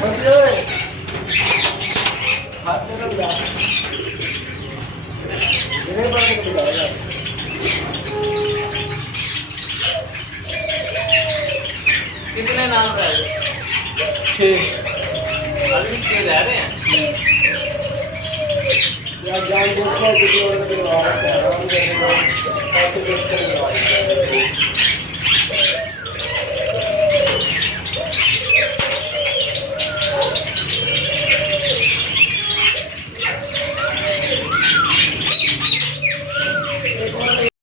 कितने नाम रह गए? 6 अभी 6 रह रहे हैं यार। जान दोस्तों किसी और को दिलवा रहा है, पैसे दोस्त को दिलवा रहा है।